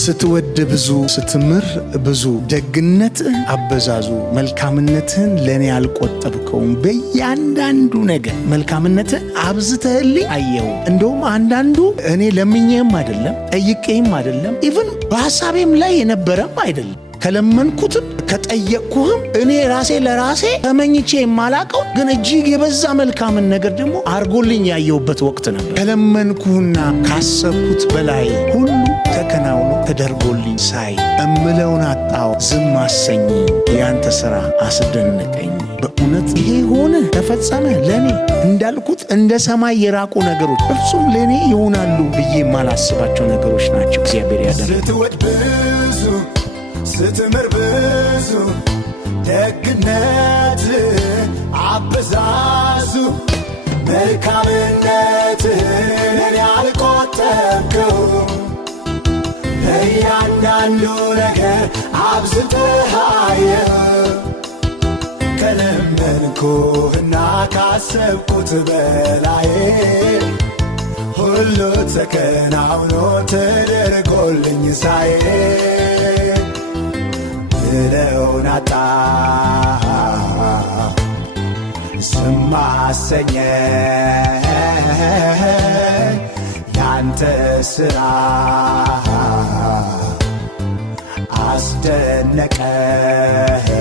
ስትወድ ብዙ ስትምር ብዙ ደግነት አበዛዙ መልካምነትን ለኔ አልቆጠብከውም በእያንዳንዱ ነገር መልካምነትን አብዝተህልኝ አየው እንደውም አንዳንዱ እኔ ለምኜም አይደለም ጠይቄም አይደለም ኢቭን በሐሳቤም ላይ የነበረም አይደለም ከለመንኩትም ከጠየቅኩህም እኔ ራሴ ለራሴ ተመኝቼ የማላቀው ግን እጅግ የበዛ መልካምን ነገር ደግሞ አርጎልኝ ያየውበት ወቅት ነበር ከለመንኩህና ካሰብኩት በላይ ሁሉ ተከናውኖ ተደርጎልኝ ሳይ እምለውን አጣው ዝም አሰኝ ያንተ ሥራ አስደነቀኝ በእውነት ይሄ ሆነ ተፈጸመ ለኔ እንዳልኩት እንደ ሰማይ የራቁ ነገሮች እርሱም ለኔ ይሆናሉ ብዬ የማላስባቸው ነገሮች ናቸው እግዚአብሔር ያደረገው ስትምር ብዙ ደግነት አበዛዙ መልካምነትን ያልቆጠብከው ለእያንዳንዱ ነገር አብዝተሃየው ከለመንኩህና ካሰብኩት በላይ ሁሉ ተከናውኖ ተደርጎልኝ ሳይ ምለውን አጣው ዝም አሰኘኝ ያንተ ሥራ አስደነቀኝ